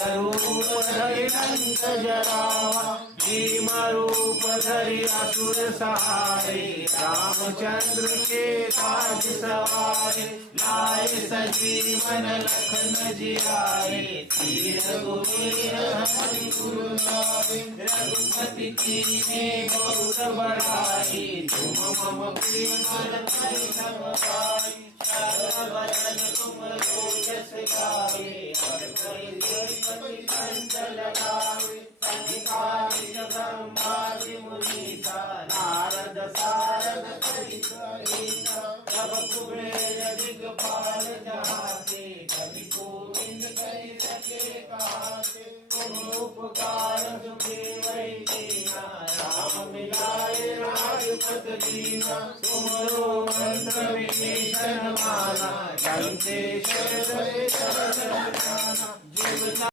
रूप धरि लंक जरावा, भीम रूप धरि असुर सहारे, रामचंद्र के काज सवारे, लाए सजीवन लखन जियाए, श्री रघुवीर हरि गुरु लाए, रघुपति कीन्हे बहुत बड़ाई, तुम मम प्रिय मन परिणम पाई, सरल वचन तुम लोचस गावे, अद्भुत कंचन लगावे, संकालिक ब्रह्मादि मुनीसा, नारद सारद सहित अहिसा, सब कुबेर दिगपाल जहाते, कवि गोविंद कहि सके कहाते, तुम उपकार सुग्रीवै कीन्हा, राम मिलाए राजपद दीना, तुमरो मंत्र विभीषण माना, लंकेश्वर भय सब जग जाना।